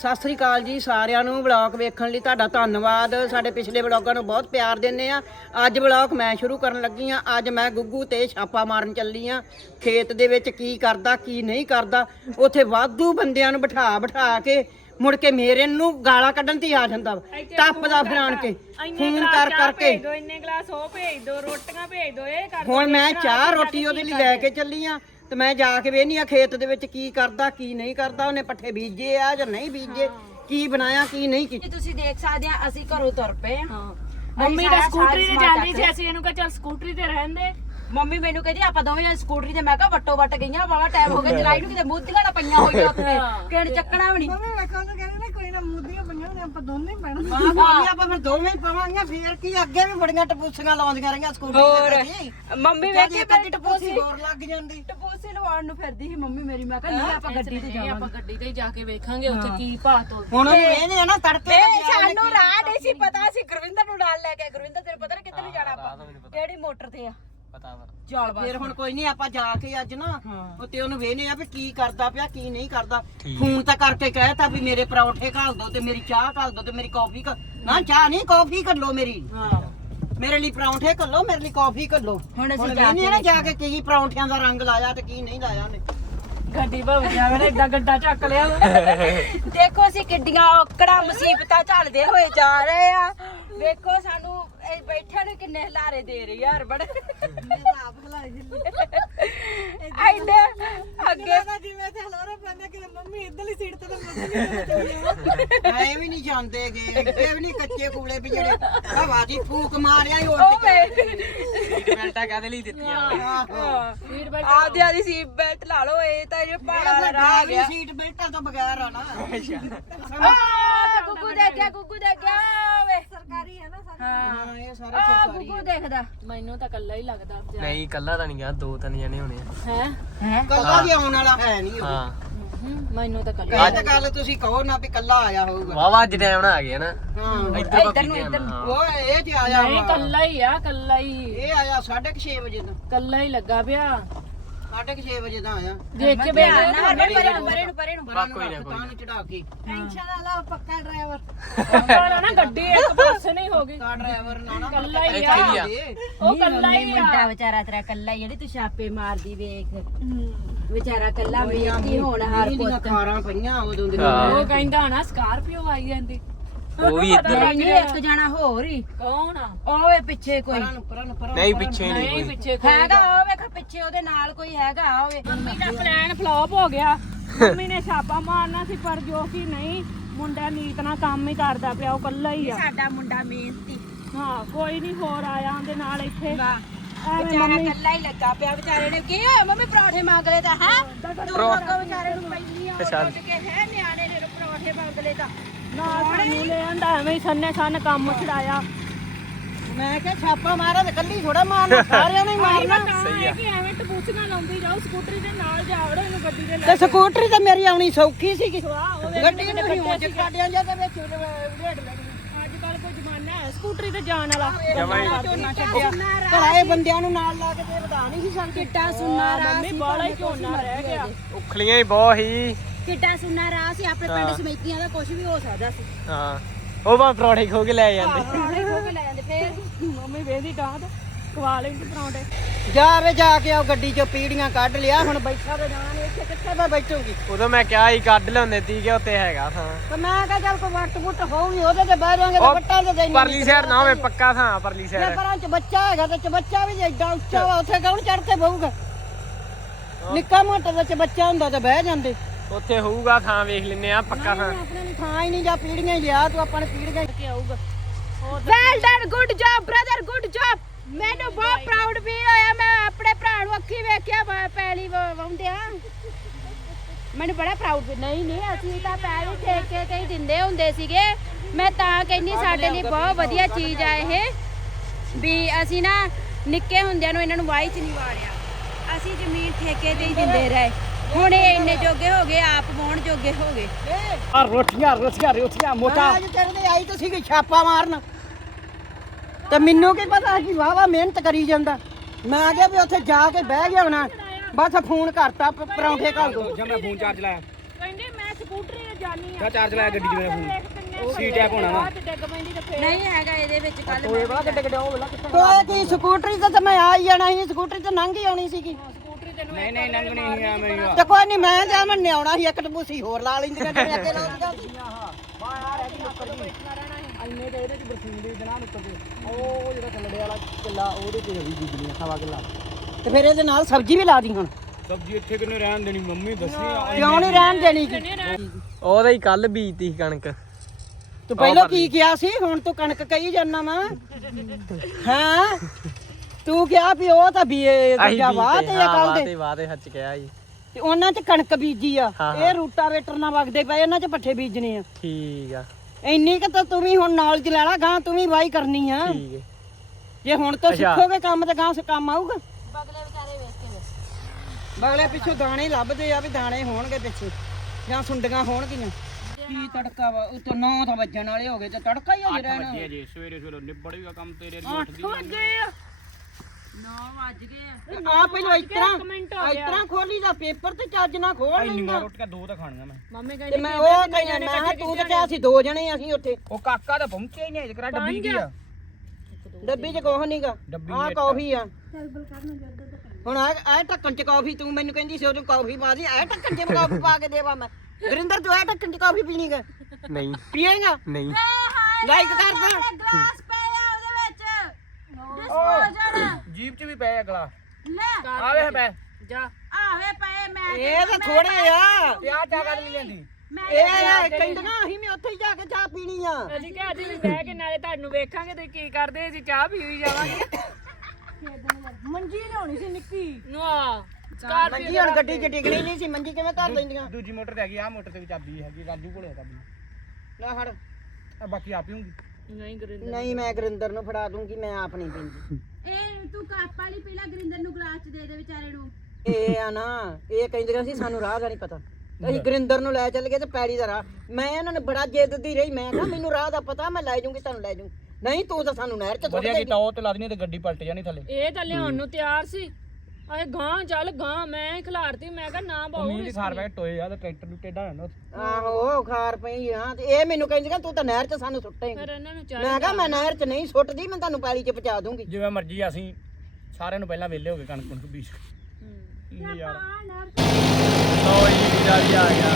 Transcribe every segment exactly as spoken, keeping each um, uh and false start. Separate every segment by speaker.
Speaker 1: ਸਤਿ ਸ੍ਰੀ ਅਕਾਲ ਜੀ ਸਾਰਿਆਂ ਨੂੰ। ਵਲੌਗ ਵੇਖਣ ਲਈ ਤੁਹਾਡਾ ਧੰਨਵਾਦ। ਸਾਡੇ ਪਿਛਲੇ ਵਲੌਗਾਂ ਨੂੰ ਬਹੁਤ ਪਿਆਰ ਦਿੰਦੇ ਆ। ਅੱਜ ਵਲੌਗ ਮੈਂ ਸ਼ੁਰੂ ਕਰਨ ਲੱਗੀ ਆ। ਅੱਜ ਮੈਂ ਗੁੱਗੂ ਤੇ ਛਾਪਾ ਮਾਰਨ ਚੱਲੀ ਆ ਖੇਤ ਦੇ ਵਿੱਚ, ਕੀ ਕਰਦਾ ਕੀ ਨਹੀਂ ਕਰਦਾ। ਉੱਥੇ ਵਾਧੂ ਬੰਦਿਆਂ ਨੂੰ ਬਿਠਾ ਬਿਠਾ ਕੇ ਮੁੜ ਕੇ ਮੇਰੇ ਨੂੰ ਗਾਲਾਂ ਕੱਢਣ ਤੇ ਆ ਜਾਂਦਾ, ਟੱਪਦਾ ਫਿਰ ਆਣ ਕੇ ਫੋਨ ਕਰ ਕਰਕੇ।
Speaker 2: ਇੰਨੇ ਗਲਾਸ ਉਹ ਭੇਜ ਦੋ, ਰੋਟੀਆਂ ਭੇਜ ਦੋ, ਇਹ ਕਰ।
Speaker 1: ਹੁਣ ਮੈਂ ਚਾਹ ਰੋਟੀ ਉਹਦੇ ਲਈ ਲੈ ਕੇ ਚੱਲੀ ਆ ਤੇ ਮੈਂ ਜਾ ਕੇ ਵੇਖਨੀ ਆ ਖੇਤ ਦੇ ਵਿੱਚ ਕੀ ਕਰਦਾ ਕੀ ਨਹੀਂ ਕਰਦਾ। ਉਹਨੇ ਪੱਠੇ ਬੀਜੇ ਆ ਜਾਂ ਨਹੀਂ ਬੀਜੇ, ਕੀ ਬਣਾਇਆ ਕੀ ਨਹੀਂ ਕੀਤਾ।
Speaker 3: ਤੁਸੀਂ ਦੇਖ ਸਕਦੇ ਆ ਅਸੀਂ ਘਰੋਂ ਤੁਰ ਪਏ ਆ।
Speaker 2: ਮੰਮੀ ਦਾ ਸਕੂਟਰੀ ਤੇ ਜਾਂਦੀ ਸੀ, ਅਸੀਂ ਇਹਨੂੰ ਕਿਹਾ ਚੱਲ ਸਕੂਟਰੀ ਤੇ ਰਹਿਣ ਦੇ।
Speaker 3: ਮੰਮੀ ਮੈਨੂੰ ਕਹਿੰਦੀ ਆਪਾਂ ਦੋਵੇਂ ਜਣੇ ਸਕੂਟਰੀ ਤੇ, ਮੈਂ ਕਿਹਾ ਵੱਟੋ ਵੱਟ ਗਈਆਂ, ਵਾਵਾ ਟਾਈਮ ਹੋ ਗਿਆ ਚਲਾਈ ਨੂੰ, ਕਿਤੇ ਮੁੱਦੀਆਂ ਨਾ ਪਈਆਂ ਹੋਈਆਂ ਉੱਥੇ ਕਿਹਨ ਚੱਕਣਾ ਵੀ ਨਹੀਂ।
Speaker 1: ਮੰਮੀ ਵੇਖੋ ਤਾਂ ਕਹਿੰਦੇ ਨੇ ਕੋਈ ਨਾ ਮੁੱਦੀਆਂ ਪਈਆਂ ਨੇ, ਆਪਾਂ ਦੋਨੇ ਪੈਣਾ। ਹਾਂ ਕੋਈ ਆਪਾਂ ਫਿਰ ਦੋਵੇਂ ਹੀ ਪਾਵਾਂਗੇ। ਫੇਰ ਕੀ, ਅੱਗੇ ਵੀ ਬੜੀਆਂ ਟਪੂਸੀਆਂ ਲਾਉਂਦੀਆਂ ਰਹੀਆਂ ਸਕੂਟਰੀ ਤੇ।
Speaker 3: ਮੰਮੀ ਵੇਖੀ
Speaker 1: ਕੱਦੀ ਟਪੂਸੀ ਹੋਰ ਲੱਗ ਜਾਂਦੀ,
Speaker 3: ਟਪੂਸੀ ਲਵਾਉਣ ਨੂੰ ਫਿਰਦੀ ਸੀ ਮੰਮੀ ਮੇਰੀ। ਮੈਂ ਕਿਹਾ ਨਹੀਂ ਆਪਾਂ ਗੱਡੀ ਤੇ ਜਾਵਾਂਗੇ,
Speaker 2: ਆਪਾਂ ਗੱਡੀ ਤੇ ਜਾ ਕੇ ਵੇਖਾਂਗੇ ਉੱਥੇ ਕੀ ਭਾਅ ਤੋਂ।
Speaker 1: ਹੁਣ ਉਹਨੂੰ ਇਹਨੇ ਆ ਨਾ ਤੜਕੇ
Speaker 3: ਸਾਨੂੰ ਰਾਹ ਨਹੀਂ ਸੀ ਪਤਾ, ਸੀ ਗੁਰਵਿੰਦਰ ਨੂੰ ਨਾਲ ਲੈ ਕੇ। ਗੁਰਵਿੰਦਰ ਤੈਨੂੰ ਪਤਾ ਨਾ ਕਿੱਥੇ ਨੂੰ ਜਾਣਾ ਆਪਾਂ, ਕਿਹੜੀ ਮੋਟਰ ਤੇ ਆ ਪਤਾ ਵਾ। ਚੱਲ
Speaker 1: ਫਿਰ ਹੁਣ ਕੋਈ ਨਹੀਂ, ਆਪਾਂ ਜਾ ਕੇ ਅੱਜ ਨਾ ਉੱਤੇ ਉਹਨੂੰ ਵੇਖਨੇ ਆ ਵੀ ਕੀ ਕਰਦਾ ਪਿਆ ਕੀ ਨਹੀਂ ਕਰਦਾ। ਫੋਨ ਤਾਂ ਕਰਕੇ ਕਹਿਤਾ ਵੀ ਮੇਰੇ ਪਰੌਂਠੇ ਘਾਲ ਦੋ ਤੇ ਮੇਰੀ ਚਾਹ ਘਾਲ ਦੋ ਤੇ ਮੇਰੀ ਕਾਫੀ, ਨਾ ਚਾਹ ਨਹੀਂ ਕਾਫੀ ਕਰ ਲੋ ਮੇਰੀ। ਹਾਂ ਮੇਰੇ ਲਈ ਪਰੌਂਠੇ ਘੱਲੋ, ਮੇਰੇ ਲਈ ਕਾਫੀ ਘੱਲੋ। ਹੁਣ ਅਸੀਂ ਵੇਖਨੇ ਆ ਨਾ ਜਾ ਕੇ ਕੀ ਪਰੌਂਠਿਆਂ ਦਾ ਰੰਗ ਲਾਇਆ ਤੇ ਕੀ ਨਹੀਂ ਲਾਇਆ ਉਹਨੇ।
Speaker 2: ਗੱਡੀ ਭਵਿਆ ਮੈਨੇ ਏਡਾ ਗੱਡਾ ਚੱਕ ਲਿਆ।
Speaker 3: ਦੇਖੋ ਅਸੀਂ ਕਿੱਡੀਆਂ ਔਕੜਾਂ ਮੁਸੀਬਤਾਂ ਝੱਲਦੇ ਹੋਏ ਜਾ ਰਹੇ ਆ। ਵੇਖੋ ਸਾਨੂੰ ਇਹ ਬੈਠਿਆਂ ਨੂੰ ਕਿੰਨੇ ਹਲਾਰੇ ਦੇ ਰਹੀ ਯਾਰ ਬੜੇ। ਐਡੇ ਅੱਗੇ
Speaker 1: ਜਿਵੇਂ ਤੇ ਹਲੋਰੇ ਪੈਂਦੇ ਕਿ ਮੰਮੀ ਇਧਰਲੀ ਸੀਟ ਤੇ ਤਾਂ ਐ ਵੀ ਨਹੀਂ ਜਾਂਦੇਗੇ, ਇਹ ਵੀ ਨਹੀਂ ਕੱਚੇ ਕੂਲੇ ਵੀ ਜਿਹੜੇ ਹਵਾ ਦੀ ਫੂਕ ਮਾਰਿਆ ਹੀ ਉੱਡ ਕੇ।
Speaker 4: ਸੀਟ ਬੈਲਟਾਂ ਕਾਹਦੇ ਲਈ ਦਿੱਤੀਆਂ?
Speaker 3: ਆਪਦੇ ਆਦੀ ਸੀਟ ਬੈਲਟ ਲਾ ਲਓ, ਇਹ ਤਾਂ ਜੋ ਪਹਾੜਾਂ ਦਾ ਰਾਹ ਆ ਗਿਆ।
Speaker 1: ਸੀਟ ਬੈਲਟਾਂ ਤੋਂ ਬਗੈਰ ਆ ਨਾ।
Speaker 3: ਆ ਗੁੱਗੂ ਦੇਖ ਗਿਆ, ਗੁੱਗੂ ਦੇਖ ਗਿਆ ਵੇ। ਸਰਕਾਰੀ ਹੈ ਨਾ ਸਾਰਾ।
Speaker 1: ਹਾਂ ਇਹ ਸਾਰੇ
Speaker 3: ਆ
Speaker 1: ਸਰਕਾਰੀ
Speaker 3: ਗੁੱਗੂ ਦੇਖਦਾ।
Speaker 2: ਮੈਨੂੰ ਤਾਂ ਕੱਲਾ ਹੀ ਲੱਗਦਾ।
Speaker 4: ਨਹੀਂ ਕੱਲਾ ਤਾਂ ਨਹੀਂ ਗਿਆ, ਦੋ ਤਿੰਨ ਜਣੇ ਹੋਣੇ ਆ।
Speaker 2: ਹੈ
Speaker 3: ਹੈ
Speaker 1: ਕੱਲਾ ਵੀ ਆਉਣ ਵਾਲਾ ਹੈ ਨਹੀਂ ਉਹ।
Speaker 4: ਹਾਂ
Speaker 2: ਮੈਨੂੰ ਤਾਂ ਕੱਲਾ।
Speaker 1: ਅੱਜ ਕੱਲ ਤੁਸੀਂ ਕਹੋ ਨਾ ਵੀ ਕੱਲਾ ਆਇਆ ਹੋਊਗਾ।
Speaker 4: ਵਾਵਾ ਅੱਜ ਟਾਈਮ ਨਾਲ ਆ ਗਿਆ ਨਾ।
Speaker 1: ਹਾਂ
Speaker 4: ਇੱਧਰ
Speaker 3: ਇੱਧਰ ਨੂੰ, ਇੱਧਰ ਨੂੰ।
Speaker 1: ਉਹ ਇਹ ਤੇ ਆਇਆ
Speaker 2: ਨਹੀਂ
Speaker 1: ਵਾ।
Speaker 2: ਕੱਲਾ ਹੀ ਆ, ਕੱਲਾ ਹੀ।
Speaker 1: ਇਹ ਆਇਆ ਸਾਢੇ ਛੇ ਵਜੇ ਦਾ,
Speaker 2: ਕੱਲਾ ਹੀ ਲੱਗਾ ਪਿਆ।
Speaker 1: ਸਾਢੇ ਛੇ ਵਜੇ ਦਾ ਆਇਆ।
Speaker 2: ਦੇਖ ਕੇ ਬੈਠ
Speaker 3: ਨਾ ਪਰੇ ਨੂੰ, ਪਰੇ ਨੂੰ, ਪਰੇ ਨੂੰ।
Speaker 1: ਪਰਾਂ
Speaker 4: ਕੋਈ ਨਾ, ਕੋਈ
Speaker 1: ਤਾਂ ਨੂੰ ਚੜਾ ਕੇ
Speaker 3: ਟੈਨਸ਼ਨ ਨਾ ਲਓ, ਪੱਕਾ ਡਰਾਈਵਰ।
Speaker 2: ਨਾ ਨਾ ਗੱਡੀ ਇੱਕ ਪਾਸੇ ਨਹੀਂ ਹੋ ਗਈ।
Speaker 1: ਤਾਂ ਡਰਾਈਵਰ ਨਾ ਨਾ
Speaker 2: ਕੱਲਾ ਹੀ
Speaker 4: ਇੱਥੇ ਹੀ
Speaker 2: ਆ,
Speaker 4: ਆ।
Speaker 2: ਉਹ ਕੱਲਾ ਹੀ
Speaker 3: ਮੁੰਡਾ
Speaker 2: ਆ।
Speaker 3: ਵਿਚਾਰਾ ਤੇਰਾ ਕੱਲਾ ਹੀ, ਜਿਹੜੀ ਤੂੰ ਛਾਪੇ ਮਾਰਦੀ ਵੇਖ। ਵਿਚਾਰਾ ਕੱਲਾ ਮਿਹਨਤੀ ਹੋਣ ਹਾਰ
Speaker 1: ਦੀਆਂ
Speaker 3: ਪੁੱਤ।
Speaker 1: ਕਾਰਾਂ ਪਈਆਂ ਉਦੋਂ
Speaker 4: ਹਾਂ।
Speaker 1: ਦੀਆਂ।
Speaker 2: ਉਹ ਕਹਿੰਦਾ ਨਾ ਸਕਾਰਪੀਓ ਆਈ ਜਾਂਦੀ।
Speaker 4: ਉਹ ਵੀ ਇੱਧਰ
Speaker 3: ਨਹੀਂ ਨਹੀਂ, ਇੱਕ ਜਣਾ ਹੋਰ ਹੀ।
Speaker 2: ਕੌਣ ਆ?
Speaker 3: ਉਹ ਵੇ ਪਿੱਛੇ ਕੋਈ
Speaker 1: ਪਰਾਂ ਨੂੰ ਪਰਾਂ ਨੂੰ ਪਰਾਂ
Speaker 4: ਨਹੀਂ ਪਿੱਛੇ ਨਹੀਂ
Speaker 2: ਨਹੀਂ
Speaker 4: ਕੋਈ।
Speaker 2: ਪਿੱਛੇ ਕੋਈ
Speaker 3: ਹੈਗਾ, ਉਹ ਵੇਖ ਪਿੱਛੇ ਉਹਦੇ ਨਾਲ ਕੋਈ ਹੈਗਾ। ਉਹ ਵੇ
Speaker 2: ਮੰਮੀ ਦਾ ਪਲਾਨ ਫਲॉप ਹੋ ਗਿਆ। ਮੰਮੀ ਨੇ ਛਾਪਾ ਮਾਰਨਾ ਸੀ, ਪਰ ਜੋ ਕਿ ਨਹੀਂ, ਮੁੰਡਾ ਨੀਤ ਨਾਲ ਕੰਮ ਹੀ ਕਰਦਾ ਪਿਆ, ਉਹ ਕੱਲਾ ਹੀ ਆ।
Speaker 3: ਸਾਡਾ ਮੁੰਡਾ ਮਿਹਨਤੀ।
Speaker 2: ਹਾਂ ਕੋਈ ਨਹੀਂ ਹੋਰ ਆਇਆ ਉਹਦੇ ਨਾਲ ਇੱਥੇ। ਐਵੇਂ
Speaker 3: ਵਿਚਾਰਾ
Speaker 2: ਮੰਮੀ
Speaker 3: ਕੱਲਾ ਹੀ ਲੱਗਾ ਪਿਆ ਵਿਚਾਰੇ ਨੇ। ਕੀ ਹੋਇਆ ਮੰਮੀ, ਪਰੌਂਠੇ ਮੰਗ ਲਏ ਤਾਂ ਹੈ ਤੂੰ ਅੱਗੋਂ ਵਿਚਾਰੇ ਨੂੰ ਪੈਂਦੀਆਂ ਉੱਠ ਕੇ ਹੈ ਨਿਆਣੇ ਨੇ ਪਰੌਂਠੇ ਮੰਗ ਲਏ ਤਾਂ
Speaker 2: ਨਾਲ ਸਾਨੂੰ ਲੈ ਆਂਦਾ, ਐਵੇਂ ਹੀ ਸੰਨੇ ਸੰਨ ਕੰਮ ਛਡਾਇਆ।
Speaker 1: ਮੈਂ ਕਿਹਾ ਛਾਪਾ ਮਾਰਿਆ ਤੇ ਕੱਲੀ ਥੋੜਾ ਮਾਰਨਾ, ਸਾਰਿਆਂ ਨੇ ਹੀ ਮਾਰਨਾ।
Speaker 2: ਸਹੀ ਆ ਕਿ ਐਵੇਂ ਟਪੂਸੀਆਂ ਲਾਉਂਦੀ ਜਾਓ, ਸਕੂਟਰੀ ਦੇ ਨਾਲ ਜਾਵੜੋ ਇਹਨੂੰ ਗੱਡੀ ਦੇ
Speaker 1: ਤੇ
Speaker 2: ਨਾਲ।
Speaker 1: ਸਕੂਟਰੀ ਤਾਂ ਮੇਰੀ ਆਉਣੀ ਸੌਖੀ ਸੀਗੀ,
Speaker 2: ਵਾਹ ਉਹ
Speaker 1: ਗੱਡੀ ਨੂੰ ਨਹੀਂ ਹੋ ਜੇ ਕਾਡਿਆਂ ਜਾਂ ਦੇ ਵਿੱਚ ਰੇਡ ਲੱਗਣੀ।
Speaker 2: ਅੱਜ ਕੱਲ ਕੋਈ ਜ਼ਮਾਨਾ ਹੈ ਸਕੂਟਰੀ ਤੇ ਜਾਣ ਵਾਲਾ।
Speaker 1: ਝੋਨਾ ਛੱਡਿਆ ਭਲਾਏ ਬੰਦਿਆਂ ਨੂੰ ਨਾਲ ਲਾ ਕੇ ਤੇ ਵਧਾ ਨਹੀਂ ਸੀ ਸਕਦੀ।
Speaker 3: ਕਿੱਟਾ ਸੁੰਨਾ ਰਾਹ
Speaker 2: ਮੰਮੀ
Speaker 3: ਸੀ,
Speaker 2: ਬਾਲਾ ਹੀ ਝੋਨਾ ਰਹਿ ਗਿਆ।
Speaker 4: ਉਖਲੀਆਂ ਹੀ ਬਹੁਤ ਹੀ।
Speaker 3: ਕਿੱਟਾ ਸੁੰਨਾ ਰਾਹ ਸੀ। ਆਪਣੇ ਪਿੰਡ ਸਮੈਤੀਆਂ ਦਾ ਕੁਝ ਵੀ ਹੋ ਸਕਦਾ ਸੀ।
Speaker 4: ਹਾਂ ਉਹ ਬਾ ਪਰੌਂਠੇ ਖੋ ਕੇ ਲੈ ਜਾਂਦੇ।
Speaker 3: ਪਰੌਂਠੇ ਖੋ ਕੇ ਲੈ ਜਾਂਦੇ ਫੇਰ।
Speaker 2: ਮੰਮੀ ਵੇਦੀ ਟਾਂ ਤੇ ਖਵਾ ਲੈਂਦੀ ਪਰੌਂਠੇ।
Speaker 1: ਜਾਵੇ ਜਾ ਕੇ ਆ ਗੱਡੀ ਚੋਂ ਪੀੜੀਆਂ ਕੱਢ ਲਿਆ। ਹੁਣ ਬੈਠਾ ਤੇ ਜਾਣ, ਇੱਥੇ ਕਿੱਥੇ ਮੈਂ ਬੈਠੂਗੀ।
Speaker 4: ਉਦੋਂ ਮੈਂ ਕਿਹਾ ਹੀ ਕੱਢ ਲਿਆਉਂਦੇ ਤੀ ਕਿ ਉੱਤੇ ਹੈਗਾ ਥਾਂ।
Speaker 1: ਤੇ ਮੈਂ ਕਿਹਾ ਚੱਲ ਕੋਈ ਵੱਟ ਵੁੱਟ ਹੋਊਗੀ ਉਹਦੇ ਤੇ ਬਹਿ ਜਾਵਾਂਗੇ ਤੇ ਵੱਟਾਂ ਤੇ ਦੇਣੀ।
Speaker 4: ਪਰਲੀ ਸਾਈਡ ਨਾ ਹੋਵੇ, ਪੱਕਾ ਥਾਂ ਪਰਲੀ
Speaker 1: ਜੇ
Speaker 4: ਸਾਈਡ।
Speaker 1: ਪਰਾਂ ਚ ਬੱਚਾ ਹੈਗਾ ਤੇ ਚਬੱਚਾ ਵੀ ਜੇ ਏਡਾ ਉੱਚਾ ਵਾ, ਉੱਥੇ ਕੌਣ ਚੜ ਕੇ ਬਹੂਗਾ। ਨਿੱਕਾ ਮੋਟਾ ਵਿੱਚ ਬੱਚਾ ਹੁੰਦਾ ਤੇ ਬਹਿ ਜਾਂਦੇ।
Speaker 4: ਉੱਥੇ ਹੋਊਗਾ ਥਾਂ, ਵੇਖ ਲੈਨੇ ਆ ਪੱਕਾ ਥਾਂ।
Speaker 1: ਆਪਣੇ ਨੂੰ ਥਾਂ ਹੀ ਨਹੀਂ, ਜਾਂ ਪੀੜੀਆਂ ਹੀ ਲਿਆ ਤੂੰ, ਆਪਾਂ ਨੇ ਪੀੜੀਆਂ
Speaker 2: ਕੇ ਆਊਗਾ।
Speaker 3: Well done, good job brother, good job. ਮੈਨੂੰ ਬਹੁਤ ਪ੍ਰਾਊਡ ਫੀਲ ਹੋਇਆ। ਮੈਂ ਆਪਣੇ ਭਰਾ ਨੂੰ ਅੱਖੀ ਵੇਖਿਆ ਪੈਲੀ ਵਾਉਂਦਿਆ। ਮੈਨੂੰ ਬੜਾ ਪ੍ਰਾਊਡ ਫੀਲ। ਨਹੀਂ ਨਹੀਂ, ਅਸੀਂ ਤਾਂ ਪੈਲੀ ਠੇਕੇ ਤੇ ਹੀ ਦਿੰਦੇ ਹੁੰਦੇ ਸੀਗੇ। ਮੈਂ ਤਾਂ ਕਹਿੰਦੀ ਸਾਡੇ ਲਈ ਬਹੁਤ ਵਧੀਆ ਚੀਜ਼ ਆ ਇਹ, ਵੀ ਅਸੀਂ ਨਾ ਨਿੱਕੇ ਹੁੰਦਿਆਂ ਨੂੰ ਇਹਨਾਂ ਨੂੰ ਵਾਹੀ ਚ ਨਹੀਂ ਵਾੜਿਆ। ਅਸੀਂ ਜ਼ਮੀਨ ਠੇਕੇ ਤੇ ਹੀ ਦਿੰਦੇ ਰਹੇ। ਹੁਣ ਇਹ ਇੰਨੇ ਜੋਗੇ ਹੋ ਗਏ, ਆਪ ਵਾਹੁਣ ਜੋਗੇ ਹੋ ਗਏ।
Speaker 1: ਆ ਰੋਟੀਆਂ ਰੋਟੀਆਂ ਰੋਟੀਆਂ ਮੋਟਾ ਅੱਜ ਤੇਰੇ ਤੇ ਆਈ ਤੁਸੀਂ ਕਿ ਛਾਪਾ ਮਾਰਨ, ਤੇ ਮੈਨੂੰ ਕੀ ਪਤਾ ਕਿ ਵਾਵਾ ਮਿਹਨਤ ਕਰੀ ਜਾਂਦਾ। ਮੈਂ ਕਿਹਾ ਵੀ ਉੱਥੇ ਜਾ ਕੇ ਬਹਿ ਗਿਆ ਹੋਣਾ, ਬਸ ਫੋਨ ਕਰਤਾ ਪਰੌਂਠੇ ਘੱਲ ਦੋ।
Speaker 4: ਜਾਂ ਮੈਂ ਫੋਨ ਚਾਰਜ ਲਾਇਆ।
Speaker 2: ਕਹਿੰਦੇ ਮੈਂ ਸਕੂਟਰੀ ਜਾਨੀ ਆ
Speaker 5: ਕਿਆ ਚਾਰਜ ਲਾਇਆ ਗੱਡੀ 'ਚ ਮੇਰਾ ਫੋਨ? ਸੀ ਟੈਪ ਹੋਣਾ ਵਾ।
Speaker 2: ਡਿੱਗ ਪੈਂਦੀ ਤੇ ਫੇਰ
Speaker 3: ਨਹੀਂ ਹੈਗਾ ਇਹਦੇ ਵਿੱਚ ਕੱਲ
Speaker 5: ਓਏ ਬੜਾ ਗੱਡੇ ਗੱਡੇ ਉਹ ਵੇਲਾ ਕਿੱਥੇ
Speaker 1: ਕੋਈ ਕੀ ਸਕੂਟਰੀ ਤੇ ਤਾਂ ਮੈਂ ਆ ਹੀ ਜਾਣਾ ਸੀ ਸਕੂਟਰੀ ਤੇ ਲੰਘ ਹੀ ਆਉਣੀ ਸੀਗੀ
Speaker 2: ਸਕੂਟਰੀ ਤੈਨੂੰ
Speaker 5: ਨਹੀਂ ਨਹੀਂ ਲੰਘ ਨਹੀਂ ਆ ਮੈਨੂੰ
Speaker 1: ਤੇ ਕੋਈ ਨਹੀਂ ਮੈਂ ਤੇ ਮੈਂ ਨਿਆਉਣਾ ਸੀ ਇੱਕ ਟਬੂਸੀ ਹੋਰ ਲਾ ਲੈਂਦੀਆਂ ਜਿਵੇਂ ਅੱਗੇ ਲਾਉਂਦੀਆਂ ਸੀ
Speaker 5: ਇੰਨੇ ਤੇ ਇਹਦੇ 'ਚ ਬਰਸੀਨ ਦੇ ਜਨਾਬ ਉੱਤੇ ਉਹ ਜਿਹੜਾ ਥੱਲੜੇ ਵਾਲਾ ਕਿੱਲਾ ਉਹਦੇ 'ਚ ਰਵੀ ਬੀਜਣੀ ਸਵਾ ਕਿੱਲਾ
Speaker 1: ਤੇ ਫਿਰ ਇਹਦੇ ਨਾਲ ਸਬਜ਼ੀ ਵੀ ਲਾ ਦੀ ਹੁਣ
Speaker 5: ਸਬਜ਼ੀ ਇੱਥੇ ਕਿੰਨੇ ਰਹਿਣ ਦੇਣੀ ਮੰਮੀ ਦੱਸੀ
Speaker 1: ਕਿਉਂ ਨਹੀਂ ਰਹਿਣ ਦੇਣੀ ਗੀ?
Speaker 4: ਉਹਦਾ ਹੀ ਕੱਲ ਬੀਜਤੀ ਸੀ ਕਣਕ
Speaker 1: ਤੂੰ ਪਹਿਲਾਂ ਕੀ ਕਿਹਾ ਸੀ ਹੁਣ ਤੂੰ ਕਣਕ ਕਹੀ ਜਾਂਦਾ ਵਾ ਹਾਂ ਤੂੰ ਕਿਹਾ ਵੀ ਉਹ ਤਾਂ ਵੀ ਦੂਜਾ ਵਾਹ ਤੇ ਕੱਲ ਦੇ
Speaker 4: ਤੇ ਵਾਹ ਤੇ ਸੱਚ ਕਿਹਾ ਜੀ
Speaker 1: ਤੇ ਉਹਨਾਂ 'ਚ ਕਣਕ ਬੀਜੀ ਆ
Speaker 4: ਹਾਂ,
Speaker 1: ਇਹ ਰੂਟਾਵੇਟਰ ਨਾਲ ਵਗਦੇ ਪਏ ਇਹਨਾਂ 'ਚ ਪੱਠੇ ਬੀਜਣੇ ਆ
Speaker 4: ਠੀਕ ਆ
Speaker 1: ਇੰਨੀ ਕਿ ਤਾਂ ਤੂੰ ਵੀ ਹੁਣ ਨੌਲੇਜ ਲੈ ਲਾ ਗਾਂ ਤੂੰ ਵੀ ਵਾਈ ਕਰਨੀ ਆ
Speaker 4: ਠੀਕ ਹੈ
Speaker 1: ਜੇ ਹੁਣ ਤੋਂ
Speaker 4: ਅੱਛਾ।
Speaker 1: ਸਿੱਖੋਗੇ ਕੰਮ ਤੇ ਗਾਂ ਸੇ ਕੰਮ ਆਊਗਾ
Speaker 3: ਬਗਲੇ ਵਿਚਾਰੇ ਵੇਖ ਕੇ ਵੇਖ
Speaker 1: ਬਗਲੇ ਪਿੱਛੋਂ ਦਾਣੇ ਲੱਭਦੇ ਆ ਵੀ ਦਾਣੇ ਹੋਣਗੇ ਪਿੱਛੇ ਜਾਂ ਸੁੰਡੀਆਂ ਹੋਣਗੀਆਂ ਕੀ ਤੜਕਾ ਵਾ ਉਤੋਂ ਨੌ ਤਾਂ ਵੱਜਣ ਵਾਲੇ ਹੋ ਗਏ ਤੇ ਤੜਕਾ ਹੀ ਹੋ ਰਹਿਣਾ
Speaker 5: ਜੀ ਸਵੇਰੇ ਸਵੇਰੇ ਨਿਬੜੇਗਾ ਕੰਮ ਤੇਰੇ
Speaker 1: ਅੱਠ ਵਜੇ ਆ
Speaker 3: ਨੌ ਵੱਜ ਗਏ ਆ
Speaker 1: ਆ ਪਹਿਲਾਂ ਇਸ ਤਰ੍ਹਾਂ
Speaker 2: ਮਿੰਟ ਹੋ
Speaker 1: ਇਸ ਤਰ੍ਹਾਂ ਖੋਲੀ ਦਾ ਪੇਪਰ ਤੇ ਚੱਜ ਨਾ ਖੋਲ
Speaker 5: ਇੰਨੀਆਂ
Speaker 1: ਲੈਂਦਾ
Speaker 5: ਰੋਟੀਆਂ ਦੋ ਤਾਂ ਖਾਣੀਆਂ ਮੈਂ
Speaker 2: ਮੰਮੀ
Speaker 1: ਤੇ
Speaker 2: ਕਹਿੰਦੀ
Speaker 1: ਮੈਂ ਉਹ ਕਹਿੰਦਾ ਮੈਂ ਕਿਹਾ ਤੂੰ ਤਾਂ ਕਿਹਾ ਸੀ ਦੋ ਜਣੇ ਅਸੀਂ ਉੱਥੇ
Speaker 5: ਉਹ ਕਾਕਾ ਤਾਂ ਪਹੁੰਚਿਆ ਹੀ ਨਹੀਂ ਅਜੇ ਕਰਾ ਡੱਬੀ ਕੀ ਆ
Speaker 1: ਡੱਬੀ 'ਚ ਕੁਛ ਨਹੀਂਗਾ
Speaker 5: ਡੱਬੀ
Speaker 1: ਆਹ
Speaker 5: ਵਿੱਚ।
Speaker 1: ਕਾਫੀ ਆ ਹੁਣ ਆ ਆ ਢੱਕਣ 'ਚ ਕਾਫੀ ਤੂੰ ਮੈਨੂੰ ਕਹਿੰਦੀ ਸੀ ਉਹਨੂੰ ਕਾਫੀ ਪਾ ਦੀ ਆ ਢੱਕਣ 'ਚ ਕਾਫੀ ਪਾ ਕੇ ਦੇਵਾ ਮੈਂ ਗੁਰਿੰਦਰ ਤੂੰ ਆ ਢੱਕਣ 'ਚ ਕਾਫੀ ਪੀਣੀ ਗਾ
Speaker 4: ਨਹੀਂ
Speaker 1: ਪੀਏਗਾ
Speaker 4: ਨਹੀਂ
Speaker 1: ਲਾਈਕ ਕਰਦਾ
Speaker 3: ਗਲਾਸ ਪਿਆ ਉਹਦੇ ਵਿੱਚ ਡਿਸਪੋਜ਼ਲ
Speaker 5: ਜੀਪ 'ਚ ਵੀ ਪਏ ਅਗਲਾ
Speaker 3: ਲੈ
Speaker 5: ਆਵੇ ਪੈ
Speaker 2: ਜਾ
Speaker 3: ਆਵੇ ਪਏ ਮੈਂ
Speaker 1: ਇਹ ਤਾਂ ਥੋੜੇ ਆ
Speaker 5: ਤੇ ਆ ਚਾਹ ਕਰ ਲੈਂਦੀ
Speaker 1: ਇਹ ਕਹਿੰਦੀਆਂ ਅਸੀਂ ਵੀ ਉੱਥੇ ਹੀ ਜਾ ਕੇ ਚਾਹ ਪੀਣੀ ਆ
Speaker 2: ਅਸੀਂ ਕਿਹਾ ਅਸੀਂ ਵੀ ਬਹਿ ਕੇ ਨਾਲੇ ਤੁਹਾਨੂੰ ਵੇਖਾਂਗੇ ਤੁਸੀਂ ਕੀ ਕਰਦੇ ਅਸੀਂ ਚਾਹ ਪੀ ਵੀ ਜਾਵਾਂਗੇ
Speaker 3: ਮੰਜੀ ਲਿਆਉਣੀ ਸੀ ਨਿੱਕੀ
Speaker 2: ਨਾ
Speaker 1: ਮੰਜੀ ਹੁਣ ਗੱਡੀ 'ਚ ਡਿੱਗਣੀ ਨਹੀਂ ਸੀ ਮੰਜੀ ਕਿਵੇਂ ਧਰ ਲੈਂਦੀਆਂ
Speaker 5: ਦੂਜੀ ਮੋਟਰ ਤੇ ਹੈਗੀ ਆ ਮੋਟਰ ਤੇ ਵੀ ਚਾਬੀ ਹੈਗੀ ਰਾਜੂ ਕੋਲੇ ਹੈ ਚਾਬੀ
Speaker 1: ਲੈ ਫੜ
Speaker 5: ਆ ਬਾਕੀ ਆਪ ਹੀ ਹੋਊਗੀ
Speaker 2: ਨਹੀਂ ਗੁਰਿੰਦਰ
Speaker 1: ਨਹੀਂ ਮੈਂ ਗੁਰਿੰਦਰ ਨੂੰ ਫੜਾ ਦੂੰਗੀ ਮੈਂ ਆਪ ਨਹੀਂ ਪੀਂਦੀ
Speaker 3: ਇਹ ਤੂੰ ਕੱਪ ਵਾਲੀ ਪੀਲਾ ਗਰਿੰਦਰ ਨੂੰ ਗਲਾਸ ਚ ਦੇ ਦੇ ਵਿਚਾਰੇ ਨੂੰ
Speaker 1: ਇਹ ਆ ਨਾ ਇਹ ਕਹਿੰਦੀਆਂ ਸੀ ਸਾਨੂੰ ਰਾਹ ਦਾ ਨਹੀਂ ਪਤਾ ਅਸੀਂ ਗੁਰਿੰਦਰ ਨੂੰ ਲੈ ਚੱਲ ਗਏ ਤੇ ਪੈੜੀ ਦਾ ਰਾਹ ਮੈਂ ਇਹਨਾਂ ਨੂੰ ਬੜਾ ਜਿੱਦਦੀ ਰਹੀ ਮੈਂ ਕਿਹਾ ਮੈਨੂੰ ਰਾਹ ਦਾ ਪਤਾ ਮੈਂ ਲੈ ਜਾਊਂਗੀ ਤੁਹਾਨੂੰ ਲੈ ਜਾਊਂ ਨਹੀਂ ਤੂੰ ਤਾਂ ਸਾਨੂੰ ਨਹਿਰ 'ਚ ਸੁੱਟ
Speaker 5: ਵਧੀਆ
Speaker 1: ਦੇ
Speaker 5: ਕੀਤਾ ਉਹ ਤੇ ਲਾ ਦੇਣੀ ਤੇ ਗੱਡੀ ਪਲਟ ਜਾਣੀ ਥੱਲੇ
Speaker 2: ਇਹ ਤਾਂ ਲਿਆਉਣ ਨੂੰ ਤਿਆਰ ਸੀ ਆਏ ਗਾਂ ਚੱਲ ਗਾਂ ਮੈਂ ਹੀ ਖਿਲਾਰਤੀ ਮੈਂ ਕਿਹਾ ਨਾ ਬਾਉ
Speaker 5: ਮੀਂਹ ਦੀ ਖਾਰ ਪੈ ਕੇ ਟੋਏ ਆ ਤੇ ਟਰੈਕਟਰ ਨੂੰ ਟੇਢਾ ਰਹਿਣਾ ਉੱਥੇ
Speaker 1: ਆਹੋ ਖਾਰ ਪਈ ਆ ਤੇ ਇਹ ਮੈਨੂੰ ਕਹਿੰਦੀਆਂ ਤੂੰ ਤਾਂ ਨਹਿਰ 'ਚ ਸਾਨੂੰ ਸੁੱਟੇਂਗੀ
Speaker 2: ਫਿਰ ਇਹਨਾਂ ਨੂੰ ਚਾਹ
Speaker 1: ਮੈਂ ਕਿਹਾ ਮੈਂ ਨਹਿਰ 'ਚ ਨਹੀਂ ਸੁੱਟਦੀ ਮੈਂ ਤੁਹਾਨੂੰ ਪੈਲੀ 'ਚ ਪਹੁੰਚਾ ਦੂੰਗੀ
Speaker 5: ਜਿਵੇਂ ਮਰਜ਼ੀ ਅਸੀਂ ਸਾਰਿਆਂ ਨੂੰ ਪਹਿਲਾਂ ਵਿਹਲੇ ਹੋ ਗਏ ਕਣਕ ਕੁਣਕ ਬੀਜ ਨਹੀਂ ਯਾਰ
Speaker 4: ਲੋ ਜੀ ਵੀਰਾ ਵੀ ਆ ਗਿਆ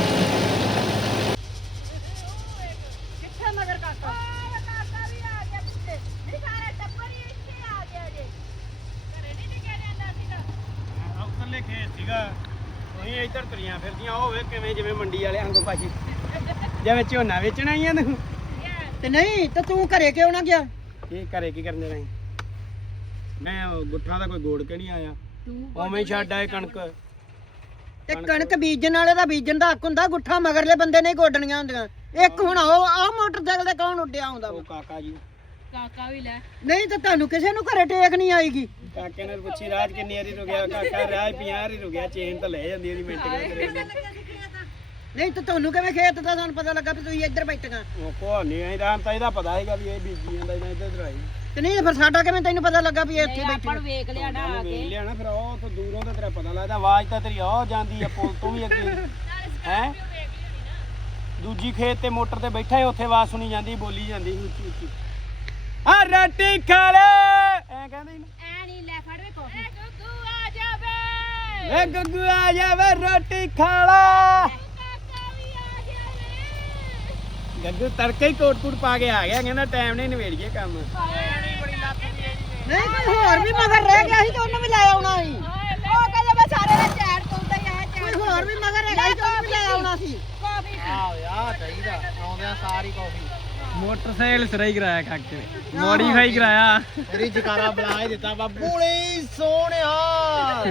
Speaker 2: ਕਿੱਥੇ ਮਗਰ ਕਾਕਾ
Speaker 3: ਕਾਕਾ ਵੀ ਆ ਗਿਆ ਪਿੱਛੇ ਨਹੀਂ ਸਾਰਾ ਟੱਬਰ ਹੀ ਇੱਥੇ ਆ ਗਿਆ ਜੇ ਘਰੇ ਨਹੀਂ ਨਿਕਲ ਜਾਂਦਾ ਸੀਗਾ
Speaker 5: ਉੱਤਰਲੇ ਖੇਤ ਸੀਗਾ ਉਹੀ ਇੱਧਰ ਤੁਰੀਆਂ ਫਿਰਦੀਆਂ ਉਹ ਵੇ ਕਿਵੇਂ ਜਿਵੇਂ ਮੰਡੀ ਵਾਲੇ ਵਾਂਗੂ ਭਾਜੀ ਜਿਵੇਂ ਝੋਨਾ ਵੇਚਣਾ ਹੀ ਆ ਤੂੰ
Speaker 1: ਤੇ ਨਹੀਂ ਤੇ ਤੂੰ ਘਰੇ ਕਿਉਂ ਨਾ ਗਿਆ
Speaker 5: ਕੀ ਘਰੇ ਕੀ ਕਰਨੇ ਨਹੀਂ ਮੈਂ ਉਹ ਗੁੱਠਾਂ ਦਾ ਕੋਈ ਗੋੜ ਕੇ ਨਹੀਂ ਆਇਆ ਉਵੇਂ ਹੀ ਛੱਡ ਆਏ ਕਣਕ
Speaker 1: ਤੇ ਕਣਕ ਬੀਜਣ ਵਾਲੇ ਦਾ ਬੀਜਣ ਦਾ ਹੱਕ ਹੁੰਦਾ ਗੁੱਠਾ ਮਗਰਲੇ ਬੰਦੇ ਨੇ ਗੋਡਣੀਆਂ ਹੁੰਦੀਆਂ ਇੱਕ ਹੁਣ ਉਹ ਆ ਮੋਟਰਸਾਈਕਲ ਤੇ ਕੌਣ ਉੱਡਿਆ ਆਉਂਦਾ ਵਾ?
Speaker 5: ਉਹ ਕਾਕਾ ਜੀ
Speaker 2: ਕਾਕਾ ਵੀ ਲੈ
Speaker 1: ਨਹੀਂ ਤਾਂ ਤੁਹਾਨੂੰ ਕਿਸੇ ਨੂੰ ਘਰੇ ਟੇਕ ਨਹੀਂ ਆਏਗੀ
Speaker 5: ਕਾਕੇ ਨੇ ਪੁੱਛੀ ਰਾਤ ਕਿੰਨੀ ਵਾਰੀ ਰੁਕਿਆ ਕਾਕਾ ਰਾਜ ਪੰਜਾਹ ਵਾਰੀ ਰੁਕਿਆ ਚੇਨ ਤਾਂ ਲੈ ਜਾਂਦੀ ਉਹਦੀ ਮਿੰਟ ਕਰੇ
Speaker 1: ਨਹੀਂ ਤਾਂ ਤੁਹਾਨੂੰ ਕਿਵੇਂ ਖੇਤ ਦਾ ਤੁਹਾਨੂੰ ਪਤਾ ਲੱਗਾ ਵੀ ਤੁਸੀਂ ਇੱਧਰ ਬੈਠੀਆਂ
Speaker 5: ਉਹ ਕੋ ਨਹੀਂ ਆਈ ਰਾਮ ਤਾਂ ਇਹਦਾ ਪਤਾ ਹੈਗਾ ਵੀ ਇਹ ਬੀਜੀ ਜਾਂਦਾ ਇਹਨਾਂ ਇੱਧਰ ਆਈ
Speaker 1: ਤੇ ਨਹੀਂ ਫਿਰ ਸਾਡਾ ਕਿਵੇਂ ਤੈਨੂੰ ਪਤਾ ਲੱਗਾ ਵੀ ਇਹ ਇੱਥੇ ਬੈਠੀ
Speaker 3: ਆਪਾਂ ਨੂੰ ਵੇਖ ਲਿਆ ਨਾ ਆ
Speaker 5: ਵੇਖ
Speaker 3: ਕੇ
Speaker 5: ਲਿਆ ਨਾ ਫਿਰ ਉਹ ਤੋਂ ਦੂਰੋਂ ਤਾਂ ਤੇਰਾ ਪਤਾ ਲੱਗਦਾ ਆਵਾਜ਼ ਤਾਂ ਤੇਰੀ ਉਹ ਜਾਂਦੀ ਆ ਪੁਲ ਤੋਂ ਵੀ ਅੱਗੇ ਹੈ ਦੂਜੀ ਖੇਤ ਤੇ ਮੋਟਰ ਤੇ ਬੈਠਾ ਹੈ ਉੱਥੇ ਆਵਾਜ਼ ਸੁਣੀ ਜਾਂਦੀ ਬੋਲੀ ਜਾਂਦੀ ਸੀ ਉੱਚੀ ਉੱਚੀ ਆ ਰੋਟੀ ਖਾ ਲੈ ਐ ਕਹਿੰਦੇ ਨੇ
Speaker 3: ਐ ਨਹੀਂ ਲੈ ਫੜ ਵੇਖੋ
Speaker 2: ਏ ਗੁੱਗੂ ਆ ਜਾਵੇ
Speaker 5: ਏ ਗੱਗੂ ਆ ਜਾਵੇ ਰੋਟੀ ਖਾ ਲੈ
Speaker 2: ਕਾਕਾ ਵੀ ਆ ਜਾਵੇ
Speaker 5: ਗੱਗੂ ਤੜਕੇ ਹੀ ਕੋਟ ਕੋਟ ਪਾ ਕੇ ਆ ਗਿਆ ਕਹਿੰਦਾ ਟਾਈਮ ਨਹੀਂ ਨਵੇੜੀਏ ਕੰਮ
Speaker 1: ਨਹੀਂ ਕੋਈ ਹੋਰ ਵੀ ਮਗਰ ਰਹਿ ਗਿਆ ਸੀ ਤੇ ਉਹਨੂੰ ਵੀ ਲੈ ਆਉਣਾ ਸੀ
Speaker 3: ਉਹ ਕਹਿੰਦਾ ਮੈਂ ਸਾਰੇ ਦਾ ਚੈਟ ਤੁੰਦਾ ਹੀ ਆ
Speaker 1: ਕੋਈ ਹੋਰ ਵੀ ਮਗਰ ਹੈਗਾ ਸੀ ਤੇ ਉਹਨੂੰ ਵੀ ਲੈ ਆਉਣਾ ਸੀ
Speaker 3: ਕਾਫੀ
Speaker 5: ਆ ਯਾ ਚਾਹੀਦਾ ਆਉਂਦਿਆਂ ਸਾਰੀ ਕਾਫੀ
Speaker 4: ਮੋਟਰਸਾਈਕਲ ਸਰਾਈ ਕਰਾਇਆ ਕਾਕੇ ਨੇ ਮੋਡੀਫਾਈ ਕਰਾਇਆ
Speaker 5: ਤੇਰੀ ਜਕਾਰਾ ਬਣਾ ਹੀ ਦਿੱਤਾ ਬਾਬੂ ਨੇ ਸੋਹਣਿਆ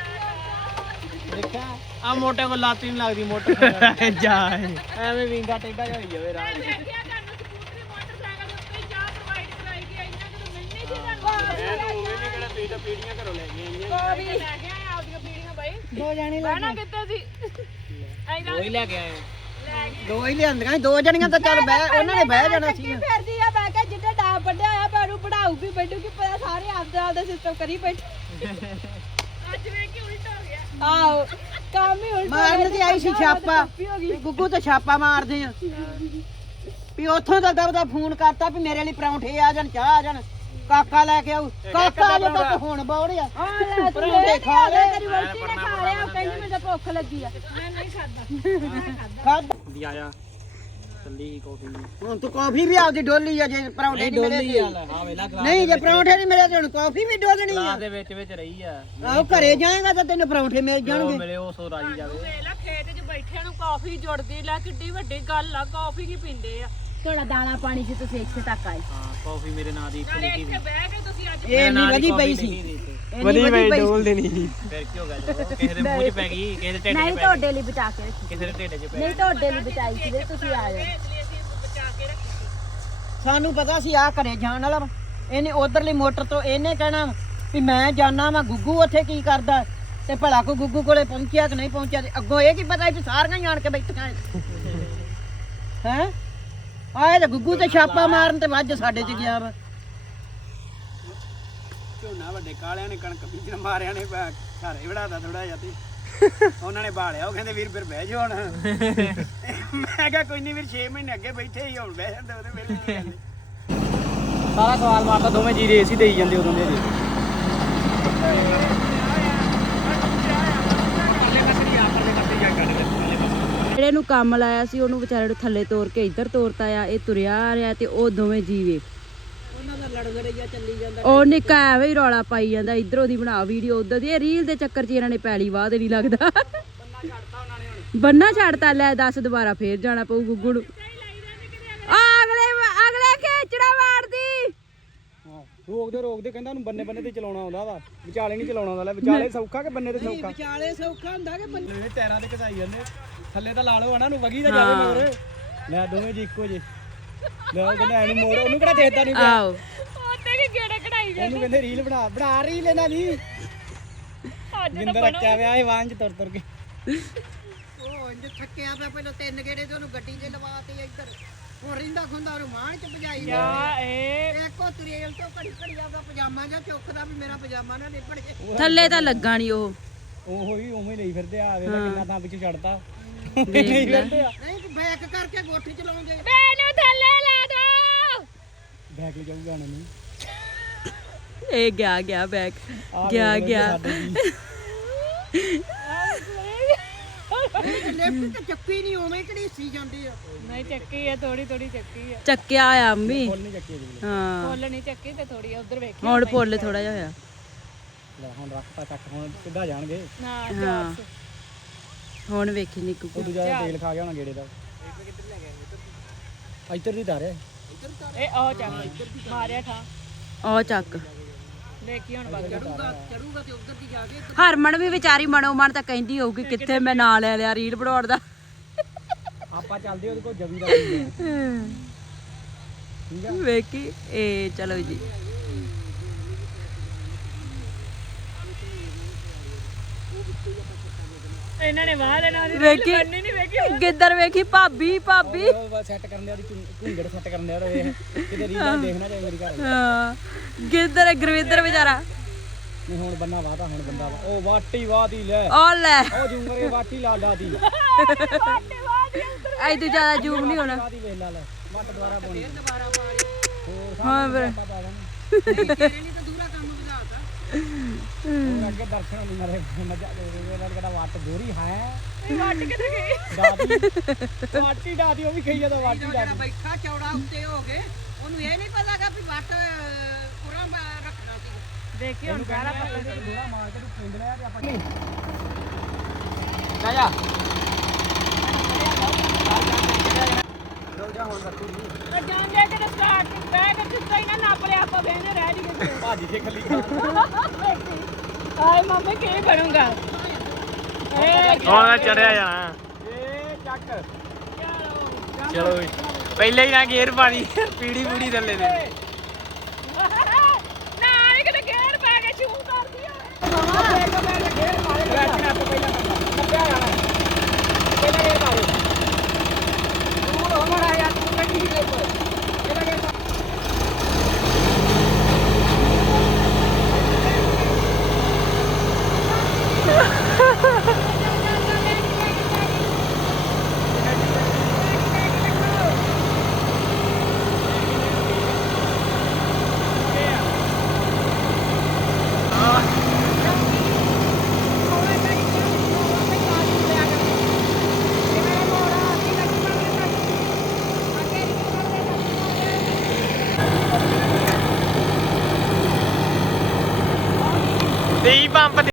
Speaker 5: ਦੇਖਾ ਆ ਮੋਟੇ ਕੋ ਲਾਤੀ ਨਹੀਂ ਲੱਗਦੀ ਮੋਟਰ
Speaker 4: ਜਾ
Speaker 5: ਐਵੇਂ ਵਿੰਗਾ ਟੇਡਾ ਹੋਈ ਜਾਵੇ ਰਾਤ
Speaker 2: ਦੇਖਿਆ ਤੁਹਾਨੂੰ ਸਕੂਟਰੀ ਮੋਟਰਸਾਈਕਲ ਉੱਤੇ ਚਾਹ ਪ੍ਰੋਵਾਈਡ ਕਰਾਈ ਗਈ ਇੰਨਾ ਕਿ ਮਿਲਣੀ ਸੀ ਤੁਹਾਨੂੰ
Speaker 5: ਐਨੂੰ ਉਵੇਂ ਨਹੀਂ ਕਿਹੜਾ ਤੁਸੀਂ ਤਾਂ ਪੀੜੀਆਂ ਘਰੋਂ ਲੈ ਕੇ ਆਈਆਂ
Speaker 2: ਵੀ ਲੈ ਕੇ ਆਏ ਆਪਦੀਆਂ ਪੀੜੀਆਂ ਬਾਈ
Speaker 1: ਦੋ ਜਾਣੇ
Speaker 2: ਬਹਿਣਾ ਕਿੱਥੇ ਸੀ ਐਦਾਂ
Speaker 5: ਉਹੀ ਲੈ ਕੇ ਆਏ
Speaker 1: ਦੋ ਹੀ ਲਿਆਂਦੀਆਂ ਸੀ, ਦੋ ਜਣੀਆਂ ਤਾਂ ਚੱਲ ਬਹਿ ਉਹਨਾਂ ਨੇ ਬਹਿ ਜਾਣਾ ਸੀ
Speaker 3: ਫਿਰਦੀ ਆ ਮੈਂ ਕਿਹਾ ਜਿੱਦਾਂ ਡਾਬ ਵੱਡਿਆ ਹੋਇਆ ਮੈਨੂੰ ਪੜਾਊਗੀ ਬੈਠੂਗੀ ਪਤਾ ਸਾਰੇ ਆਪਦੇ ਆਪਦੇ ਸਿਸਟਮ ਕਰੀ ਬੈਠੇ
Speaker 2: ਅੱਜ ਵੇਖ ਕੇ ਉਲਟ ਹੋ ਗਿਆ
Speaker 3: ਆਹੋ ਕੰਮ ਹੀ ਉਲਟਾ
Speaker 1: ਮਾਰਨ ਤੇ ਆਈ ਸੀ ਛਾਪਾ ਵੀ ਗੁੱਗੂ ਤੇ ਛਾਪਾ ਮਾਰਦੇ ਆ ਵੀ ਉੱਥੋਂ ਦਾ ਦਬਦਾ ਫੋਨ ਕਰਤਾ ਵੀ ਮੇਰੇ ਲਈ ਪਰੌਂਠੇ ਆ ਜਾਣ ਚਾਹ ਆ ਜਾਣ ਕਾਕਾ ਲੈ ਕੇ ਆਉ ਕਾਕਾ ਅਜੇ ਤੱਕ ਹੁਣ ਬੌੜਿਆ
Speaker 3: ਆ ਲੈ ਤੂੰ
Speaker 1: ਪਰੌਂਠੇ ਖਾ ਲੈ
Speaker 3: ਤੇਰੀ ਵਲਟੀ ਨੇ ਖਾ ਲਿਆ ਉਹ ਕਹਿੰਦੀ ਮੈਨੂੰ ਤਾਂ ਭੁੱਖ ਲੱਗੀ ਆ
Speaker 2: ਮੈਂ ਨਹੀਂ ਖਾਦਾ
Speaker 1: ਖਾਦ
Speaker 4: ਦੀ ਆਇਆ ਚੱਲੀ ਕਾਫੀ
Speaker 1: ਹੁਣ ਤੂੰ ਕਾਫੀ ਵੀ ਆਪਦੀ ਡੋਲੀ ਆ ਜੇ ਪਰੌਂਠੇ ਨਹੀਂ ਮਿਲੇ ਤੇ।
Speaker 4: ਹਾਂ ਵੇਲਾ
Speaker 1: ਨਹੀਂ ਜੇ ਪਰੌਂਠੇ ਨਹੀਂ ਮਿਲੇ ਤੇ ਹੁਣ ਕਾਫੀ ਵੀ ਡੋਲਣੀ ਆ
Speaker 4: ਦੇ ਵਿੱਚ ਵਿੱਚ ਰਹੀ ਆ
Speaker 1: ਆਹੋ ਘਰੇ ਜਾਏਗਾ ਤਾਂ ਤੈਨੂੰ ਪਰੌਂਠੇ ਮਿਲ ਜਾਣਗੇ
Speaker 4: ਮਿਲੇ ਉਹ ਸੋ ਰਾਜੀ ਜਾਵੇ
Speaker 2: ਵੇਲਾ ਖੇਤ 'ਚ ਬੈਠਿਆਂ ਨੂੰ ਕਾਫੀ ਜੁੜਦੀ ਲੈ ਕਿੱਡੀ ਵੱਡੀ ਗੱਲ ਆ ਕਾਫੀ ਕੀ ਪੀਂਦੇ ਆ
Speaker 3: ਥੋੜਾ ਦਾਣਾ ਪਾਣੀ ਚ ਤੁਸੀਂ ਇੱਥੇ ਤੱਕ ਆਏ
Speaker 4: ਹਾਂ ਕਾਫੀ ਮੇਰੇ ਨਾਂ ਦੀ ਇੱਥੇ ਲਿਖੀ
Speaker 2: ਇੱਥੇ ਬਹਿ ਕੇ ਤੁਸੀਂ ਅੱਜ
Speaker 1: ਇਹ ਨਹੀਂ ਵਧੀ ਪਈ ਸੀ
Speaker 4: ਵਧੀ
Speaker 1: ਪਈ
Speaker 4: ਪਈ ਡੋਲ ਦੇਣੀ ਫਿਰ ਕੀ ਹੋ ਗਿਆ ਜਦੋਂ ਕਿਸੇ ਦੇ ਮੂੰਹ 'ਚ ਪੈ ਗਈ ਕਿਸੇ ਦੇ ਢਿੱਡ 'ਚ
Speaker 3: ਨਹੀਂ
Speaker 4: ਪੈ
Speaker 3: ਤੁਹਾਡੇ ਲਈ ਬਚਾ ਕੇ ਰੱਖੀ
Speaker 4: ਗਈ ਕਿਸੇ ਦੇ ਢਿੱਡ 'ਚ ਪੈ
Speaker 3: ਨਹੀਂ ਤੁਹਾਡੇ ਲਈ ਬਚਾਈ ਸੀ ਵੀ ਤੁਸੀਂ ਆ ਜਾਓ
Speaker 1: ਸਾਨੂੰ ਪਤਾ ਸੀ ਆ ਘਰੇ ਜਾਣ ਵਾਲਾ ਵਾ। ਇਹਨੇ ਉਧਰਲੀ ਮੋਟਰ ਤੋਂ ਇਹਨੇ ਕਹਿਣਾ ਵੀ ਮੈਂ ਜਾਣਾ ਵਾ ਗੁੱਗੂ ਉੱਥੇ ਕੀ ਕਰਦਾ ਤੇ ਭਲਾ ਕੋ ਗੁੱਗੂ ਕੋਲੇ ਪਹੁੰਚਿਆ ਕਿ ਨਹੀਂ ਪਹੁੰਚਿਆ ਤੇ ਅੱਗੋਂ ਇਹ ਕੀ ਪਤਾ ਵੀ ਸਾਰੀਆਂ ਹੀ ਆਣ ਕੇ ਬੈਠੀਆਂ ਹੈ ਆਏ ਤੇ ਗੁੱਗੂ ਤੇ ਛਾਪਾ ਮਾਰਨ ਤੇ ਵੱਜ ਸਾਡੇ ਚ ਗਿਆ ਵਾ
Speaker 5: ਝੋਨਾ ਵੱਡੇ ਕਾਲਿਆਂ ਨੇ ਕਣਕ ਬੀਜਣ ਮਾਰਿਆ ਨੇ ਘਰੇ ਵੜਾਦਾ ਥੋੜਾ ਜਿਹਾ ਤੇ ਉਹਨਾਂ ਨੇ ਬਾਲਿਆ ਉਹ ਕਹਿੰਦੇ ਵੀਰ ਫਿਰ ਬਹਿ ਜਾ ਹੁਣ ਮੈਂ ਕਿਹਾ ਕੋਈ ਨਹੀਂ ਵੀਰ ਛੇ ਮਹੀਨੇ ਅੱਗੇ ਬੈਠੇ ਹੀ ਹੁਣ ਬਹਿ ਜਾਂਦੇ ਉਹਦੇ ਵੇਲੇ ਕੀ ਗੱਲ
Speaker 4: ਸਾਰਾ ਸਵਾਲ ਮਾਰਦਾ ਦੋਵੇਂ ਜੀ ਰੇਸ ਹੀ ਦੇਈ ਜਾਂਦੇ ਉਦੋਂ ਦੇ ਜੀ
Speaker 3: ਜਿਹੜੇ ਨੂੰ ਕੰਮ ਲਾਇਆ ਸੀ ਉਹਨੂੰ ਵਿਚਾਰੇ ਨੂੰ ਥੱਲੇ ਤੋਰ ਕੇ ਇੱਧਰ ਤੋਰਤਾ ਆ ਇਹ ਤੁਰਿਆ ਆ ਰਿਹਾ ਤੇ ਉਹ ਦੋਵੇਂ ਜੀਵੇ
Speaker 1: ਉਹਨਾਂ ਦਾ ਲੜ ਲੜਈਆ ਚੱਲੀ ਜਾਂਦਾ
Speaker 3: ਉਹ ਨਿੱਕਾ ਐਵੇਂ ਹੀ ਰੌਲਾ ਪਾਈ ਜਾਂਦਾ ਇਧਰੋਂ ਦੀ ਬਣਾ ਵੀਡੀਓ ਉਧਰ ਦੀ ਇਹ ਰੀਲ ਦੇ ਚੱਕਰ 'ਚ ਇਹਨਾਂ ਨੇ ਪੈਲੀ ਵਾਹ ਦੇ ਨਹੀਂ ਲੱਗਦਾ ਬੰਨਾ ਛੱਡਤਾ ਲੈ ਦੱਸ ਦੁਬਾਰਾ ਫੇਰ ਜਾਣਾ ਪਊ ਗੁੱਗੂ ਨੂੰ ਆ ਅਗਲੇ ਅਗਲੇ ਖੇਚੜਾ ਮਾਰਦੀ
Speaker 5: ਰੋਕਦੇ ਰੋਕਦੇ ਕਹਿੰਦਾ ਉਹਨੂੰ ਬੰਨੇ ਬੰਨੇ ਤੇ ਚਲਾਉਣਾ ਆਉਂਦਾ ਵਾ ਵਿਚਾਲੇ ਨਹੀਂ ਚਲਾਉਣਾ ਆਉਂਦਾ ਲੈ ਵਿਚਾਲੇ ਸੌਖਾ ਕਿ ਬੰਨੇ ਤੇ ਸੌਖਾ
Speaker 1: ਵਿਚਾਲੇ ਸੌਖਾ ਹੁੰਦਾ ਕਿ ਬੰਦੇ
Speaker 5: ਇਹ ਟਾਇਰਾਂ ਤੇ ਘਸਾਈ ਜਾਂਦੇ ਥੱਲੇ ਤਾਂ ਲਾ ਲਓ ਹਨਾ ਨੂੰ ਵਗੀ ਤਾਂ ਜਾਵੇ ਮੋਰ ਲੈ ਦੋਵੇਂ ਜੀ ਇੱਕੋ ਜੇ ਲੈ ਉਹ ਕਹਿੰਦਾ ਐਨੂੰ ਮੋੜ ਉਹਨੂੰ ਕਿਹੜਾ ਦੇਖਦਾ ਨਹੀਂ ਪਿਆ
Speaker 3: ਆਓ
Speaker 2: ਉਹਦੇ ਕੀ ਗੇੜੇ ਕਢਾਈ ਗਏ
Speaker 5: ਉਹਨੂੰ ਕਹਿੰਦੇ ਰੀਲ ਬਣਾ ਬਣਾ ਰੀਲ ਇਹਨਾਂ ਦੀ
Speaker 2: ਅੱਜ
Speaker 5: ਜਿੰਦਰ ਰੱਖਿਆ ਵਿਆ ਇਹ ਵਾਂਝ ਤੁਰ ਤੁਰ ਕੇ
Speaker 1: ਉਹ ਇੰਜ ਥੱਕਿਆ ਪਿਆ ਪਹਿਲਾਂ ਤਿੰਨ ਗੇੜੇ ਤੇ ਉਹਨੂੰ ਗੱਡੀ 'ਚ ਲਵਾਤੇ ਇੱਧਰ ਹੁਣ ਰਿੰਦਾ ਖੁੰਦਾ ਉਹਨੂੰ ਮਾਂ 'ਚ ਭਜਾਈ
Speaker 2: ਆ ਇਹ
Speaker 1: ਇੱਕੋ ਤਰੇਲ ਤੋਂ ਘੜੀ ਘੜੀ ਆਪਦਾ ਪਜਾਮਾ ਜਾਂ ਚੁੱਕਦਾ ਵੀ ਮੇਰਾ ਪਜਾਮਾ ਨਾ ਨਿਪੜ ਜੇ
Speaker 3: ਥੱਲੇ ਤਾਂ ਲੱਗਾ ਨਹੀਂ ਉਹ
Speaker 5: ਉਹ ਹੀ ਉਵੇਂ ਲਈ ਫਿਰਦੇ ਆ ਵੇਲਾ ਕਿੰਨਾ ਤਾਂ ਵਿੱਚ ਛੱਡਤਾ ਨਹੀਂ ਫਿਰਦੇ ਆ
Speaker 1: ਨਹੀਂ ਤੂੰ ਬੈਕ ਕਰਕੇ ਗੋਠੀ ਚਲਾਉਂਦੇ
Speaker 2: ਮੈਨੂੰ ਥੱਲੇ ਲਾ ਦੋ
Speaker 5: ਬੈਕ ਲੈ ਜਾਊਗਾ ਉਹਨਾਂ ਨੂੰ
Speaker 3: ਇਹ ਗਿਆ ਗਿਆ ਬੈਕ ਗਿਆ ਗਿਆ
Speaker 1: ਲਿਫਟ ਤੇ ਚੱਕੀ ਨਹੀਂ ਉਵੇਂ ਘੜੀਸੀ ਜਾਂਦੀ ਆ
Speaker 2: ਨਹੀਂ ਚੱਕੀ ਆ ਥੋੜੀ ਥੋੜੀ ਚੱਕੀ ਆ
Speaker 3: ਚੱਕਿਆ ਆ ਅੰਮੀ
Speaker 5: ਫੁੱਲ ਨਹੀਂ ਚੱਕੀ ਜੀ
Speaker 3: ਹਾਂ
Speaker 2: ਫੁੱਲ ਨਹੀਂ ਚੱਕੀ ਤੇ ਥੋੜੀ ਉਧਰ ਵੇਖੀ
Speaker 3: ਹੁਣ ਫੁੱਲ ਥੋੜਾ ਜਿਹਾ ਹੋਇਆ
Speaker 5: ਲੈ ਹੁਣ ਰੱਖਤਾ ਚੱਕ ਹੁਣ ਸਿੱਧਾ ਜਾਣਗੇ
Speaker 2: ਨਾ
Speaker 3: ਹਾਂ
Speaker 2: ਚਾਰ
Speaker 3: ਹੁਣ ਵੇਖੀ ਨਿੱਕੂ
Speaker 5: ਉਹ ਦੂਜਾ ਤੇਲ ਖਾ ਗਿਆ ਹੋਣਾ ਗੇੜੇ ਦਾ ਇੱਧਰ ਦੀ ਧਾਰਿਆ
Speaker 2: ਇਹ ਆ ਚੱਕ ਮਾਰਿਆ ਠਾ
Speaker 3: ਉਹ ਚੱਕ
Speaker 2: ਦੇਖੀ ਹੁਣ ਬਾਕੀ
Speaker 1: ਚੜੂਗਾ ਚੜੂਗਾ ਤੇ ਉਧਰ ਦੀ ਜਾ ਕੇ
Speaker 3: ਹਰਮਨ ਵੀ ਵਿਚਾਰੀ ਮਨੋ ਮਨ ਤਾਂ ਕਹਿੰਦੀ ਹੋਊਗੀ ਕਿੱਥੇ ਮੈਂ ਨਾਂ ਲੈ ਲਿਆ ਰੀਲ ਬਣਾਉਣ ਦਾ
Speaker 5: ਆਪਾਂ ਚੱਲਦੇ ਉਹਦੇ ਕੋਲ ਜਵੀ ਦਾ ਠੀਕ ਆ
Speaker 3: ਵੇਖੀ ਇਹ ਚਲੋ ਜੀ
Speaker 2: ਇਹਨਾਂ ਨੇ ਵਾਹ ਲੈਣਾ ਉਹਦੀ
Speaker 3: ਵੇਖੀ
Speaker 2: ਕਰਨੀ ਨਹੀਂ ਵੇਖੀ
Speaker 3: ਗਿੱਦੜ ਵੇਖੀ ਭਾਬੀ ਭਾਬੀ
Speaker 5: ਉਹ ਸੈੱਟ ਕਰਨ ਦੇ ਉਹਦੀ ਘੁੰਗੜ ਸੈੱਟ ਕਰਨ ਦੇ ਉਹ ਵੇਖ ਕਿਤੇ ਰੀਲ ਦੇਖਣਾ ਚਾਹੀਦਾ ਮੇਰੀ ਘਰ
Speaker 3: ਹਾਂ ਗਿੱਦੜ ਗੁਰਵਿੰਦਰ ਵਿਚਾਰਾ
Speaker 5: ਨਹੀਂ ਹੁਣ ਬੰਨਾ ਵਾਹਤਾ ਹੁਣ ਬੰਦਾ ਵਾ ਉਹ ਵਾਟੀ ਵਾਹਦੀ ਲੈ
Speaker 3: ਉਹ ਲੈ
Speaker 5: ਉਹ ਜੂਮਰੇ ਵਾਟੀ ਲਾ ਲਾਦੀ
Speaker 3: ਐ ਤੂੰ ਜ਼ਿਆਦਾ ਜ਼ੂਮ ਨਹੀਂ ਹੋਣਾ
Speaker 5: ਵਾਹਦੀ ਵੇਖ ਲਾ ਲੈ ਮੱਟ ਦੁਆਰਾ ਬੋਣੀ
Speaker 1: ਦੁਬਾਰਾ ਪਾਣੀ
Speaker 5: ਹੋਰ
Speaker 3: ਹਾਂ ਫਿਰ
Speaker 1: ਤੇਰੇ ਲਈ ਤਾਂ ਦੂਰਾ ਕੰਮ ਬੁਝਾਤਾ
Speaker 5: ਹੋਰ ਅੱਗੇ ਦਰਸ਼ਨ ਨਹੀਂ ਮਰੇ ਮਜ਼ਾ ਦੇ ਦੇ ਇਹਨਾਂ ਦਾ ਵਾਟ ਦੋਰੀ ਹੈ
Speaker 2: ਇਹ ਵੱਟ ਕਿੱਥੇ ਗਈ
Speaker 5: ਦਾਦੀ ਵਾਟੀ ਦਾਦੀ ਉਹ ਵੀ ਕਹੀ ਜਾਂਦਾ ਵਾਟੀ
Speaker 1: ਜਿਹੜਾ
Speaker 5: ਦਾਦੀ
Speaker 1: ਬੈਠਾ ਚੌੜਾ ਉੱਤੇ ਹੋ ਗਏ ਉਹਨੂੰ ਇਹ ਨਹੀਂ ਪਤਾਗਾ ਵੀ ਵੱਟ ਪੂਰਾ ਰੱਖਣਾ ਸੀ
Speaker 2: ਦੇਖੀ ਹੁਣ ਸਾਰਾ ਪਤਾ
Speaker 5: ਦੂਰਾ ਮਾਰ ਕੇ ਤੂੰ ਪਿੰਡ ਲਿਆ ਤੇ ਆਪਾਂ ਨਹੀਂ
Speaker 4: ਜਾ
Speaker 5: ਰੋ ਜਾ ਹੁਣ ਰੱਖੂ ਜੀ
Speaker 2: ਤੇ ਜਾਂਦੇ ਕਿ ਸਟਾਰਟ ਬਹਿ ਕੇ ਚੁੱਪਾ ਹੀ ਨਾ ਨਾਪ ਲਿਆ ਆਪਾਂ ਬਹਿਨੇ ਰਹਿ ਜੀਏ
Speaker 5: ਭਾਜੀ ਜੇ ਖੱਲੀ ਖਾ
Speaker 2: ਹਾਏ ਮੰਮੀ ਕੀ ਬਣੂਗਾ ਇਹ
Speaker 4: ਹੁਣ ਚੜਿਆ ਜਾਣਾ
Speaker 5: ਏ ਚੱਕ
Speaker 4: ਚਲੋ ਵੀ ਪਹਿਲੇ ਹੀ ਨਾ ਗੇਰ ਪਾਣੀ ਪੀੜੀ ਪੂੜੀ ਥੱਲੇ ਦੇ
Speaker 2: ਨਾ ਇਹ ਕਿਤੇ ਗੇਰ ਪਾ ਕੇ ਸ਼ੂ ਕਰਦੀ ਆ
Speaker 5: ਬੈਠਣਾ ਤੋਂ ਪਹਿਲਾਂ ਲੱਭਿਆ ਜਾਣਾ ਪਹਿਲਾਂ ਇਹ ਮਾਰੋ ਤੂੰ ਹਮਾਰਾ ਯਾਰ ਤੂੰ ਕੱਢੀ ਦੇ ਉੱਪਰ ਇਹਦਾ ਗੇਰ
Speaker 4: ਦੇਈ ਪੰਪ